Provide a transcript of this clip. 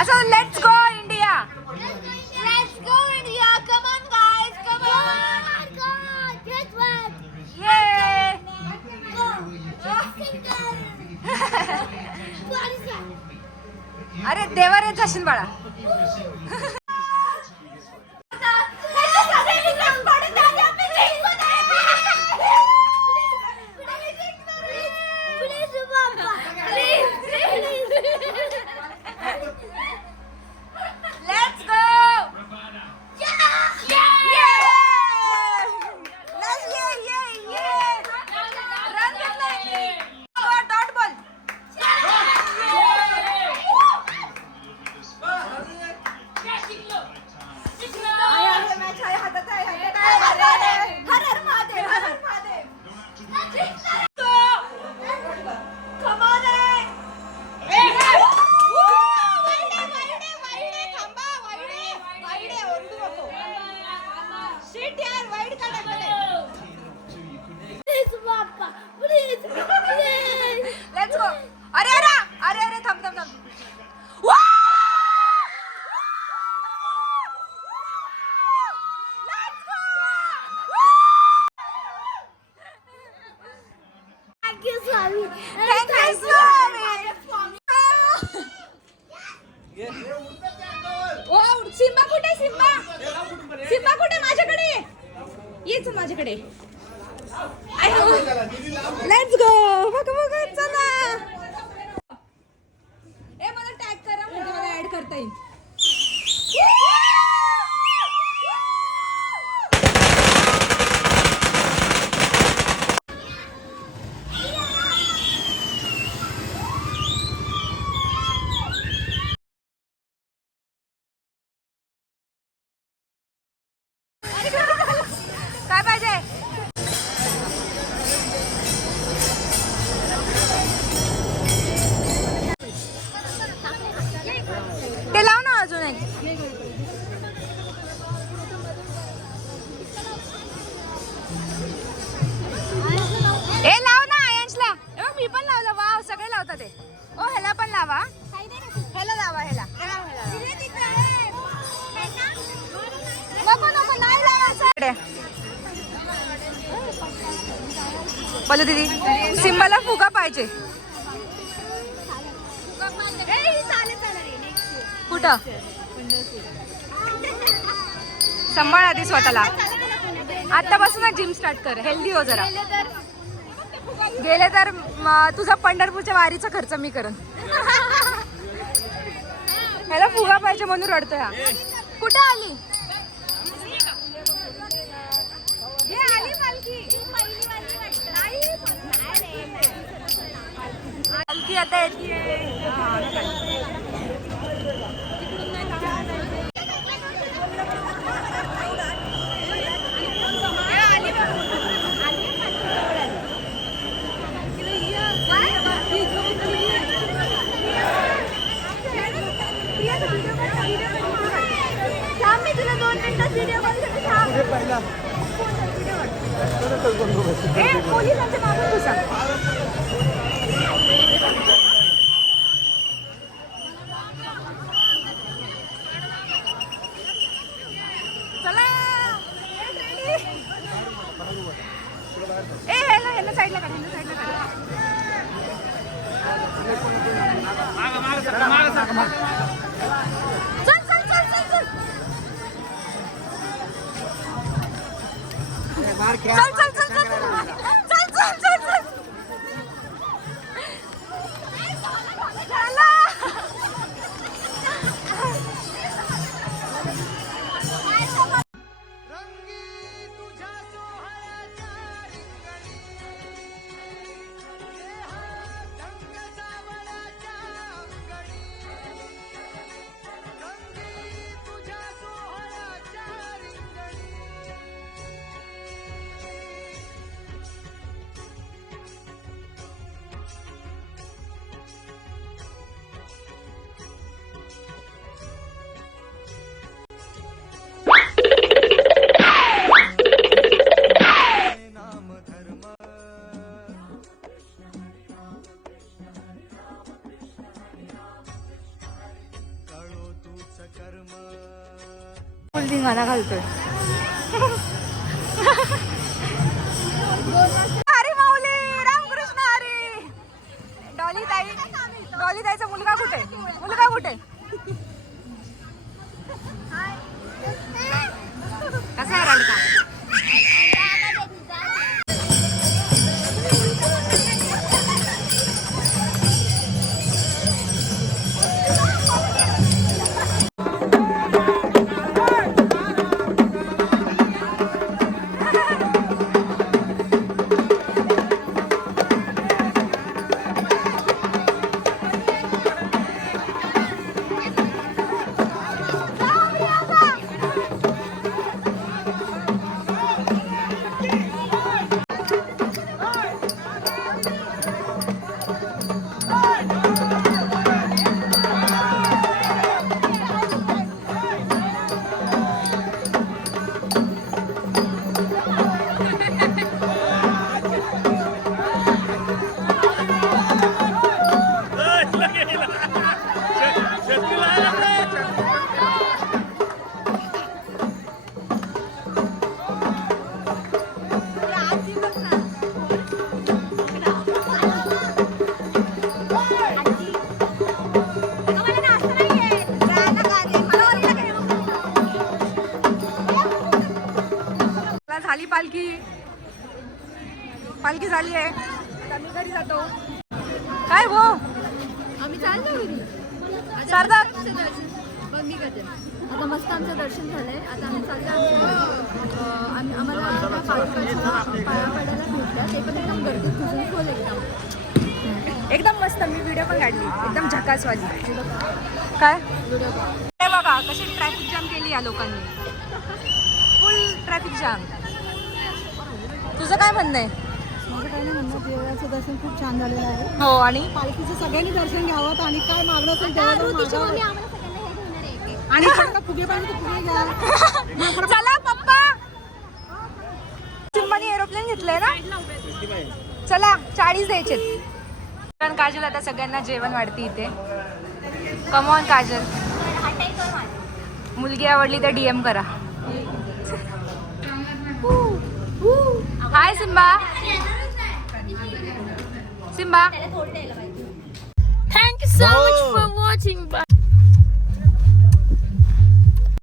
असं let's go India. Let's go India. Come on guys. Come on. Come on. Guess what? ये Go. What is that? अरे देवारे जाशील बाळा. Let's go. Let's go. अरे अरे अरे अरे थांब थांब थांब. Let's go. Thank you, Swami. Thank you, Swami. ओ सिम्बा कुठे सिम्बा सिम्बा कुठे माझ्याकडे येच माझ्याकडे. Let's go. बघ बघ चला. ए मला टॅग करा म्हणजे मला ऍड करता येईल. काय पाहिजे. ते लाव ना अजून एक. ए लाव ना आयंशला. मी पण लावलं. वाव सगळे लावतात ते. ओ ह्याला पण लावा. ह्याला लावा ह्याला. नको नको नाही लावायचं. बोलू दीदी सिम्बाला फुगा पाहिजे. कुठं सांभाळ आधी स्वतःला. आतापासूनच जिम स्टार्ट कर. हेल्दी हो जरा. गेले तर तुझा पंढरपूरच्या वारीचा खर्च मी करन. ह्याला फुगा पाहिजे म्हणून रडतोय हा. कुठे आली. पालखी आता येते. मी तुला 2 मिनिटात व्हिडिओ कॉल करते. पोलिसांच्या मागून तू सांग. चला ए ह्याला ह्याला साईडला काढ. ह्याला साईडला काढ. चल चल चल चल चल. चल चल चल चल चल चल चल चल. फुल धिंगाणा घालतोय. हरी माऊली रामकृष्ण हरी. डॉली ताईचा मुलगा कुठे? कसा आहे रडका? झाली पालखी झाली आहे. आता मी घरी जातो. काय हो आम्ही चाललो घरी. शारदा मी करते. आता मस्त आमचं दर्शन झालंय. आता आम्ही चाललो आम्हाला पालखीच्या पाया पडायला भेटलं. ते पण एकदम गर्दीत घुसून खोल एकदम मस्त. मी व्हिडिओ पण काढली एकदम झकासवाली. काय हे बघा कशी ट्रॅफिक जाम केली या लोकांनी. फुल ट्रॅफिक जाम. तुझं काय म्हणणं आहे? माझं काही नाही म्हणणं. देवाचं दर्शन खूप छान झालेलं आहे. हो आणि पालखीचं सगळ्यांनी दर्शन घ्यावं आणि काय मागणं असेल तेव्हा आणि फुगे पाहिजे तर फुगे घ्या. चला पप्पा. सिम्बानी एरोप्लेन घेतलंय ना. चला 40 द्यायचे. कारण काजल आता सगळ्यांना जेवण वाढते इथे. कमॉन काजल. मुलगी आवडली तर DM करा. हाय Simba. Thank you so much for watching. Bye.